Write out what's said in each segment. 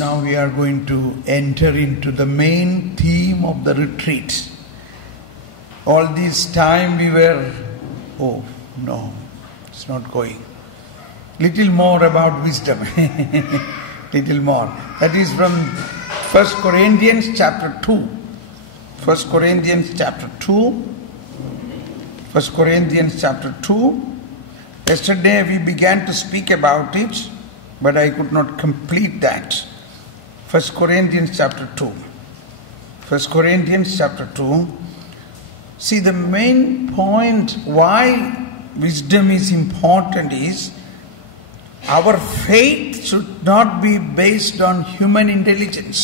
Now we are going to enter into the main theme of the retreat. All this time we were, oh no, it's not going. Little more about wisdom. Little more. That is from 1 Corinthians chapter 2. 1 Corinthians chapter 2. 1 Corinthians chapter 2. Yesterday we began to speak about it, but I could not complete that. 1 Corinthians chapter 2. 1 Corinthians chapter 2. See, the main point why wisdom is important is our faith should not be based on human intelligence.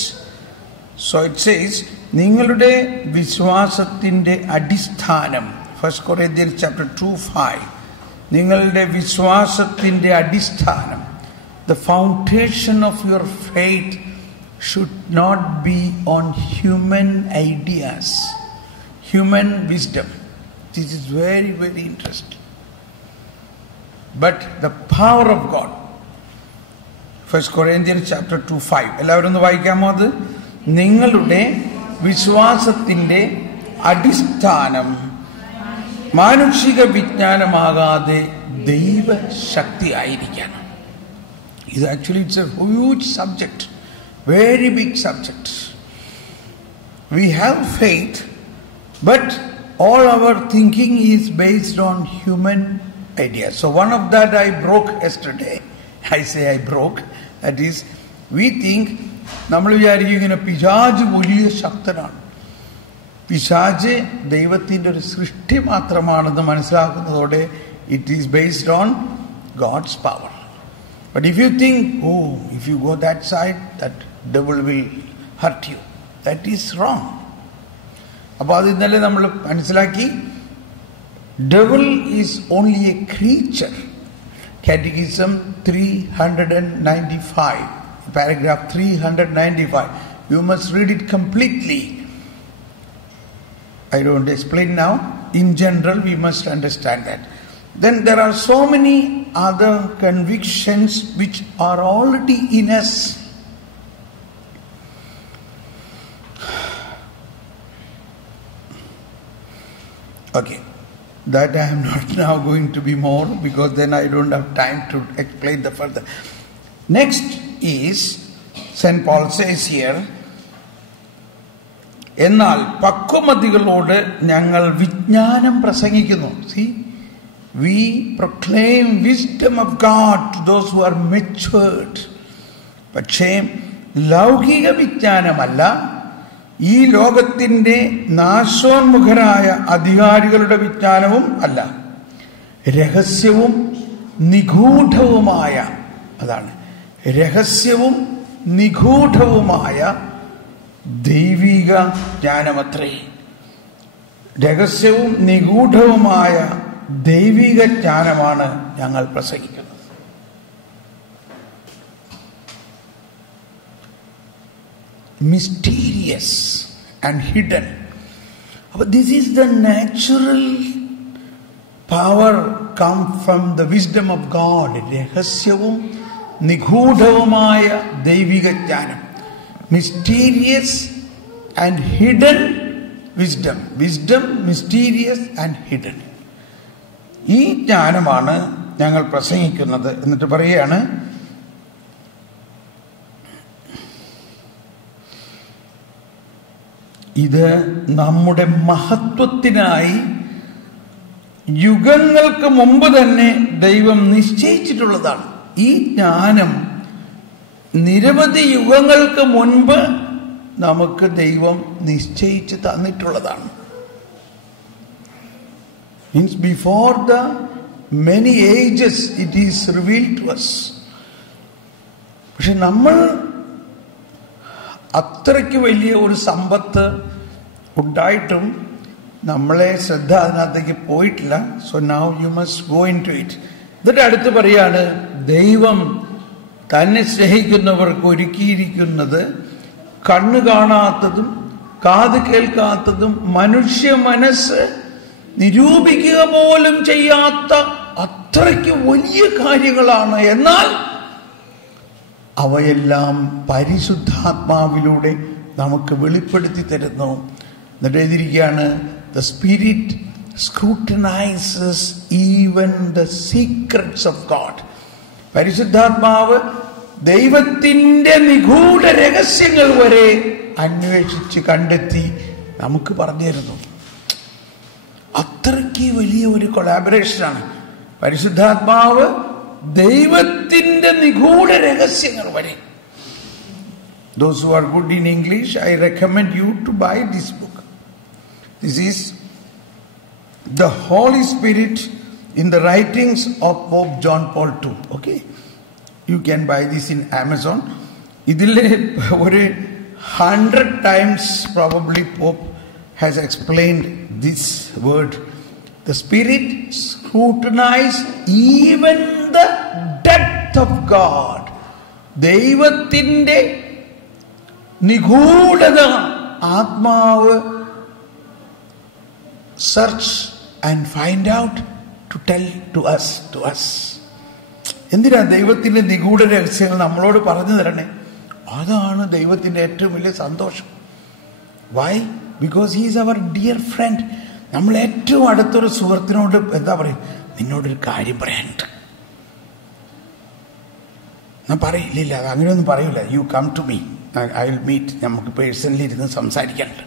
So it says, Ningalude Viswasatinde Adisthanam. 1 Corinthians chapter 2:5. Ningalude Viswasatinde Adisthanam. The foundation of your faith should not be on human ideas, human wisdom. This is very, very interesting. But the power of God. 1 Corinthians chapter 2:5. എല്ലാവരും ഒന്ന് വായിക്കാമോ അത്? നിങ്ങളുടെ വിശ്വാസത്തിന്റെ അടിസ്ഥാനം മാനുഷിക വിജ്ഞാനമാകാതെ ദൈവശക്തി ആയിരിക്കണം. It's a huge subject. Very big subject. We have faith, but all our thinking is based on human ideas. So one of that I broke yesterday. I say I broke. That is, we think, നമ്മൾ വിചാരിക്കുന്ന പിശാച് വലിയ ശക്തനാണ്, പിശാച് ദൈവത്തിൻ്റെ ഒരു സൃഷ്ടി മാത്രമാണെന്ന് മനസ്സിലാക്കുന്നതോടെ it is based on God's power. But if you think, oh, if you go that side, that devil will hurt you, that is wrong. അപ്പോൾ അത് ഇന്നലെ നമ്മൾ മനസ്സിലാക്കി, devil is only a creature. Catechism 395, paragraph 395. You must read it completely. I don't explain now. In general, we must understand that. Then there are so many other convictions which are already in us. Okay, that I am not now going to be more, because then I don't have time to explain the further. Next is, St. Paul says here, എന്നാൽ പക്വമതികളോട് ഞങ്ങൾ വിജ്ഞാനം പ്രസംഗിക്കുന്നു. See, we proclaim wisdom of God to those who are matured. പക്ഷേ ലൗകിക വിജ്ഞാനമല്ല, ഈ ലോകത്തിൻ്റെ നാശോന്മുഖരായ അധികാരികളുടെ വിജ്ഞാനവും അല്ല, രഹസ്യവും നിഗൂഢവുമായ, അതാണ് രഹസ്യവും നിഗൂഢവുമായ ദൈവിക ജ്ഞാനമത്രേ. രഹസ്യവും നിഗൂഢവുമായ ദൈവിക ജ്ഞാനമാണ് ഞങ്ങൾ പ്രസംഗിക്കുന്നത്. Mysterious and hidden. But this is the natural power come from the wisdom of God. രഹസ്യവും നിഗൂഢവുമായ ദൈവിക ജ്ഞാനം. Mysterious and hidden wisdom. Wisdom, mysterious and hidden. ഈ ജ്ഞാനമാണ് ഞങ്ങൾ പ്രസംഗിക്കുന്നത്. എന്നിട്ട് പറയുകയാണ്, ഇത് നമ്മുടെ മഹത്വത്തിനായി യുഗങ്ങൾക്ക് മുമ്പ് തന്നെ ദൈവം നിശ്ചയിച്ചിട്ടുള്ളതാണ്. ഈ ജ്ഞാനം നിരവധി യുഗങ്ങൾക്ക് മുൻപ് നമുക്ക് ദൈവം നിശ്ചയിച്ച് തന്നിട്ടുള്ളതാണ്. Means before the many ages it is revealed to us. പക്ഷെ നമ്മൾ അത്രയ്ക്ക് വലിയ ഒരു സമ്പത്ത് ഉണ്ടായിട്ടും നമ്മളെ ശ്രദ്ധ അതിനകത്തേക്ക് പോയിട്ടില്ല. So now you must go into it. എന്നിട്ട് അടുത്ത് പറയാണ്, ദൈവം തന്നെ സ്നേഹിക്കുന്നവർക്ക് ഒരുക്കിയിരിക്കുന്നത് കണ്ണ് കാണാത്തതും കാത് കേൾക്കാത്തതും മനുഷ്യ മനസ്സ് നിരൂപിക്കുക പോലും ചെയ്യാത്ത അത്രയ്ക്ക് വലിയ കാര്യങ്ങളാണ്. എന്നാൽ അവയെല്ലാം പരിശുദ്ധാത്മാവിലൂടെ നമുക്ക് വെളിപ്പെടുത്തി തരുന്നു. എന്നിട്ട് എഴുതിയിരിക്കുകയാണ്, the Spirit scrutinizes even the secrets of God. പരിശുദ്ധാത്മാവ് ദൈവത്തിന്റെ നിഗൂഢ രഹസ്യങ്ങൾ വരെ അന്വേഷിച്ച് കണ്ടെത്തി നമുക്ക് പറഞ്ഞു തരുന്നു. അത്രയ്ക്ക് വലിയ ഒരു കൊളാബറേഷനാണ്. പരിശുദ്ധാത്മാവ് ദൈവത്തിന്റെ നിഗൂഢ രഹസ്യങ്ങൾ വരെ. Those who are good in English, I recommend you to buy this book. This is the Holy Spirit in the writings of Pope John Paul II. Okay, you can buy this in Amazon. Idile oru 100 times probably Pope has explained this word. The Spirit scrutinizes even the depth of God. ദൈവത്തിന്റെ നിഗൂഢത ആത്മാവ് search and find out to tell to us. എന്തിനാ ദൈവത്തിന്റെ നിഗൂഢ രഹസ്യങ്ങൾ നമ്മളോട് പറഞ്ഞു തരണേ? അതാണ് ദൈവത്തിന്റെ ഏറ്റവും വലിയ സന്തോഷം. Why? Because he is our dear friend. നമ്മൾ ഏറ്റവും അടുത്തൊരു സുഹൃത്തിനോട് എന്താ പറയും, നിന്നോടൊരു കാര്യം പറയാനുണ്ട്. ഞാൻ പറയില്ല, അങ്ങനെയൊന്നും പറയൂല. You come to me, I will meet. നമുക്ക് പേഴ്സണലി ഇരുന്ന് സംസാരിക്കാനുണ്ട്.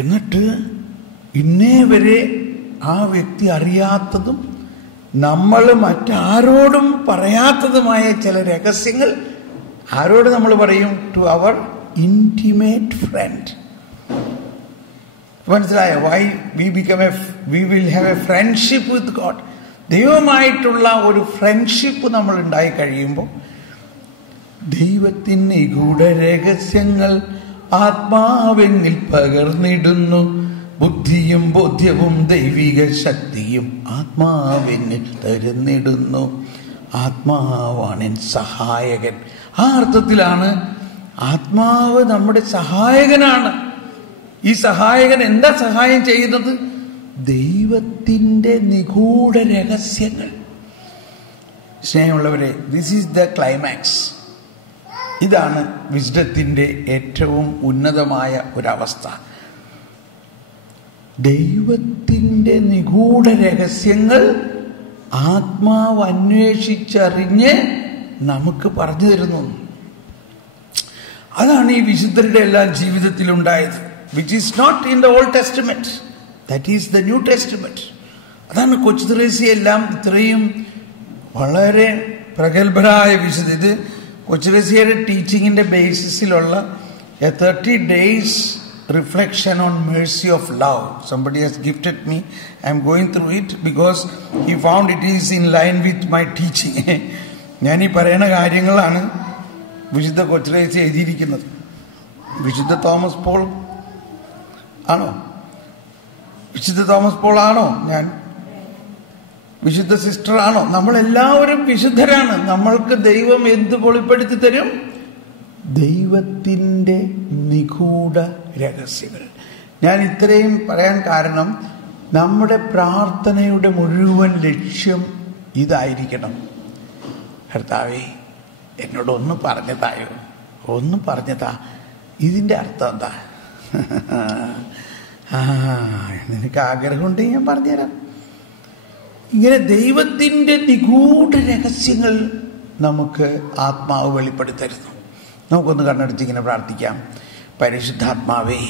എന്നിട്ട് ഇന്നേ വരെ ആ വ്യക്തി അറിയാത്തതും നമ്മൾ മറ്റാരോടും പറയാത്തതുമായ ചില രഹസ്യങ്ങൾ ആരോട് നമ്മൾ പറയും? To our intimate friend. മനസ്സിലായോ? Why we will have a friendship with God. ദൈവമായിട്ടുള്ള ഒരു ഫ്രണ്ട്ഷിപ്പ് നമ്മൾ ഉണ്ടായി കഴിയുമ്പോൾ ദൈവത്തിന് നിഗൂഢ രഹസ്യങ്ങൾ ആത്മാവെന്നിൽ പകർന്നിടുന്നു. ബുദ്ധിയും ബോധ്യവും ദൈവിക ശക്തിയും ആത്മാവെന്നിൽ തരുന്നിടുന്നു. ആത്മാവാണ് സഹായകൻ. ആ അർത്ഥത്തിലാണ് ആത്മാവ് നമ്മുടെ സഹായകനാണ്. ഈ സഹായകൻ എന്താ സഹായം ചെയ്യുന്നത്? ദൈവത്തിന്റെ നിഗൂഢ രഹസ്യങ്ങൾ. സ്നേഹമുള്ളവരെ, ദിസ് ഈസ് ദ ക്ലൈമാക്സ്. ഇതാണ് വിസ്ഡത്തിന്റെ ഏറ്റവും ഉന്നതമായ ഒരവസ്ഥ. ദൈവത്തിന്റെ നിഗൂഢ രഹസ്യങ്ങൾ ആത്മാവ് അന്വേഷിച്ചറിഞ്ഞ് നമുക്ക് പറഞ്ഞു തരുന്നു. അതാണ് ഈ വിശുദ്ധരുടെ എല്ലാം ജീവിതത്തിൽ ഉണ്ടായത്. Which is not in the Old Testament, that is the New Testament. അതാണ് കൊച്ചു ത്രേസ്യയെല്ലാം ഇത്രയും വളരെ പ്രഗത്ഭരായ വിശുദ്ധ. ഇത് കൊച്ചു ത്രേസ്യയുടെ ടീച്ചിങ്ങിന്റെ ബേസിസിലുള്ള a 30 days reflection on mercy of love. Somebody has gifted me. I am going through it because he found it is in line with my teaching. ഞാൻ ഈ പറയുന്ന കാര്യങ്ങളാണ് വിശുദ്ധ കൊച്ചു ത്രേസ്യ എഴുതിയിരിക്കുന്നത്. വിശുദ്ധ തോമസ് പോൾ ആണോ? വിശുദ്ധ തോമസ് പോൾ ആണോ? ഞാൻ വിശുദ്ധ സിസ്റ്റർ ആണോ? നമ്മളെല്ലാവരും വിശുദ്ധരാണ്. നമ്മൾക്ക് ദൈവം എന്ത് വെളിപ്പെടുത്തി തരും? ദൈവത്തിൻ്റെ നിഗൂഢ രഹസ്യങ്ങൾ. ഞാൻ ഇത്രയും പറയാൻ കാരണം, നമ്മുടെ പ്രാർത്ഥനയുടെ മുഴുവൻ ലക്ഷ്യം ഇതായിരിക്കണം. കർത്താവേ, എന്നോടൊന്ന് പറഞ്ഞതായോ, ഒന്ന് പറഞ്ഞതാ. ഇതിൻ്റെ അർത്ഥം എന്താ? നിനക്ക് ആഗ്രഹമുണ്ടെങ്കിൽ ഞാൻ പറഞ്ഞുതരാം. ഇങ്ങനെ ദൈവത്തിൻ്റെ നിഗൂഢ രഹസ്യങ്ങൾ നമുക്ക് ആത്മാവ് വെളിപ്പെടുത്തരുന്നു. നമുക്കൊന്ന് കണ്ണടച്ച് ഇങ്ങനെ പ്രാർത്ഥിക്കാം. പരിശുദ്ധാത്മാവേ,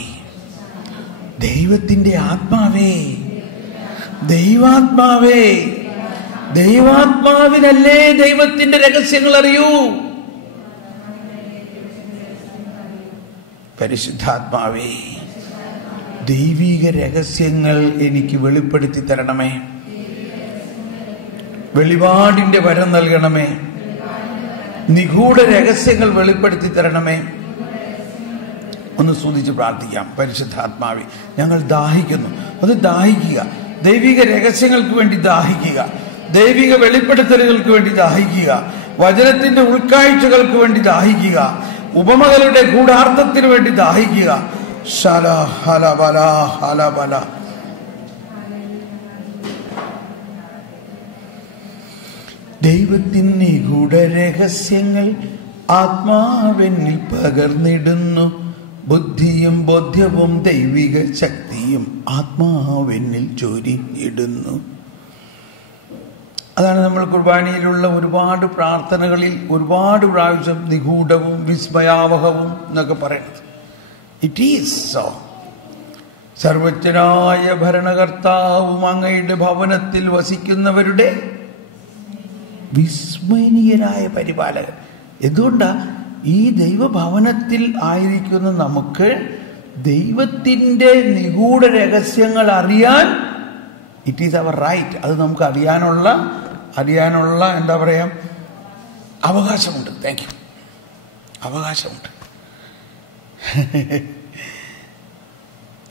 ദൈവത്തിൻ്റെ ആത്മാവേ, ദൈവാത്മാവേ, ദൈവാത്മാവിനല്ലേ ദൈവത്തിൻ്റെ രഹസ്യങ്ങൾ അറിയൂ. പരിശുദ്ധാത്മാവേ, ദൈവിക രഹസ്യങ്ങൾ എനിക്ക് വെളിപ്പെടുത്തി തരണമേ. വെളിപാടിന്റെ വരം നൽകണമേ. നിഗൂഢ രഹസ്യങ്ങൾ വെളിപ്പെടുത്തി തരണമേ. ഒന്ന് സ്തുതിച്ച് പ്രാർത്ഥിക്കാം. പരിശുദ്ധാത്മാവേ, ഞങ്ങൾ ദാഹിക്കുന്നു. അത് ദാഹിക്കുക. ദൈവിക രഹസ്യങ്ങൾക്ക് വേണ്ടി ദാഹിക്കുക. ദൈവിക വെളിപ്പെടുത്തലുകൾക്ക് വേണ്ടി ദാഹിക്കുക. വചനത്തിന്റെ ഉൾക്കാഴ്ചകൾക്ക് വേണ്ടി ദാഹിക്കുക. ഉപമകളുടെ ഗൂഢാർത്ഥത്തിന് വേണ്ടി ദാഹിക്കുക. ശല ഹലബല ഹലബല. ദൈവത്തിൻ നിഗൂഢ രഹസ്യങ്ങൾ ആത്മാവെന്നിൽ പകർന്നിടുന്നു. ബുദ്ധിയും ബോധ്യവും ദൈവിക ശക്തിയും ആത്മാവെന്നിൽ ചൊരിഞ്ഞിടുന്നു. അതാണ് നമ്മൾ കുർബാനയിലുള്ള ഒരുപാട് പ്രാർത്ഥനകളിൽ ഒരുപാട് പ്രാവശ്യം നിഗൂഢവും വിസ്മയാവഹവും എന്നൊക്കെ പറയുന്നത്. It is so. സർവജ്ഞനായ ഭരണകർത്താവും അങ്ങയുടെ ഭവനത്തിൽ വസിക്കുന്നവരുടെ വിസ്മയനീയനായ പരിപാലകൻ. എന്തുകൊണ്ടാ? ഈ ദൈവഭവനത്തിൽ ആയിരിക്കുന്ന നമുക്ക് ദൈവത്തിൻ്റെ നിഗൂഢ രഹസ്യങ്ങൾ അറിയാൻ ഇറ്റ് ഈസ് അവർ റൈറ്റ്. അത് നമുക്ക് അറിയാനുള്ള എന്താ പറയാ, അവകാശമുണ്ട്. Thank you. അവകാശമുണ്ട്.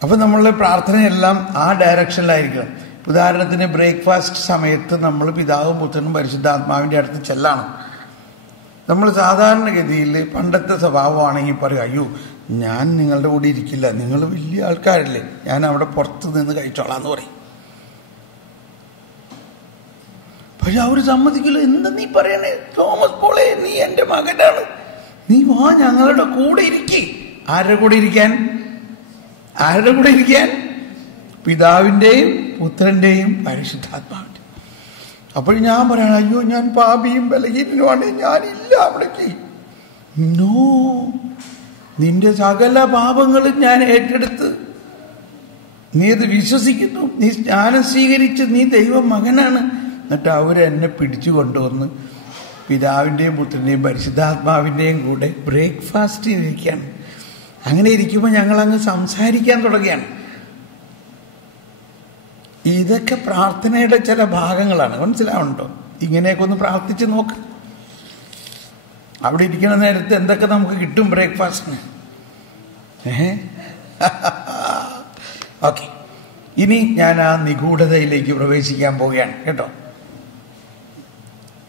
അപ്പം നമ്മളുടെ പ്രാർത്ഥനയെല്ലാം ആ ഡയറക്ഷനിലായിരിക്കണം. ഉദാഹരണത്തിന് ബ്രേക്ക്ഫാസ്റ്റ് സമയത്ത് നമ്മൾ പിതാവും പുത്രനും പരിശുദ്ധാത്മാവിൻ്റെ അടുത്ത് ചെല്ലണം. നമ്മൾ സാധാരണഗതിയിൽ പണ്ടത്തെ സ്വഭാവമാണെങ്കിൽ പറയും, അയ്യോ ഞാൻ നിങ്ങളുടെ കൂടെ ഇരിക്കില്ല, നിങ്ങൾ വലിയ ആൾക്കാരല്ലേ, ഞാൻ അവിടെ പുറത്ത് നിന്ന് കഴിച്ചോളാം എന്ന് പറയും. പക്ഷെ അവർ സമ്മതിക്കില്ല. എന്താ നീ പറയണേ തോമസ് പോളെ, നീ എൻ്റെ മകനാണ്, നീ വാ ഞങ്ങളുടെ കൂടെ ഇരിക്കേ. ആരുടെ കൂടെ ഇരിക്കാൻ? പിതാവിൻ്റെയും പുത്രൻ്റെയും പരിശുദ്ധാത്മാവിൻ്റെ. അപ്പോൾ ഞാൻ പറയണം, അയ്യോ ഞാൻ പാപിയും ബലഹീനനുമാണ്, ഞാനില്ല അവിടേക്ക്. നോ, നിന്റെ സകല പാപങ്ങളും ഞാൻ ഏറ്റെടുത്ത്, നീ അത് വിശ്വസിക്കുന്നു, നീ സ്നാനം സ്വീകരിച്ച് നീ ദൈവ മകനാണ്. എന്നിട്ട് അവരെന്നെ പിടിച്ചു കൊണ്ടുവന്ന് പിതാവിൻ്റെയും പുത്രൻ്റെയും പരിശുദ്ധാത്മാവിൻ്റെയും കൂടെ ബ്രേക്ക്ഫാസ്റ്റ് ഇരിക്കുകയാണ്. അങ്ങനെ ഇരിക്കുമ്പോൾ ഞങ്ങളങ്ങ് സംസാരിക്കാൻ തുടങ്ങിയാണ്. ഇതൊക്കെ പ്രാർത്ഥനയുടെ ചില ഭാഗങ്ങളാണ്. മനസ്സിലാവുന്നുണ്ടോ? ഇങ്ങനെയൊക്കെ ഒന്ന് പ്രാർത്ഥിച്ച് നോക്ക്. അവിടെ ഇരിക്കുന്ന നേരത്തെ എന്തൊക്കെ നമുക്ക് കിട്ടും ബ്രേക്ക്ഫാസ്റ്റിന്. ഓക്കെ, ഇനി ഞാൻ ആ നിഗൂഢതയിലേക്ക് പ്രവേശിക്കാൻ പോവുകയാണ് കേട്ടോ.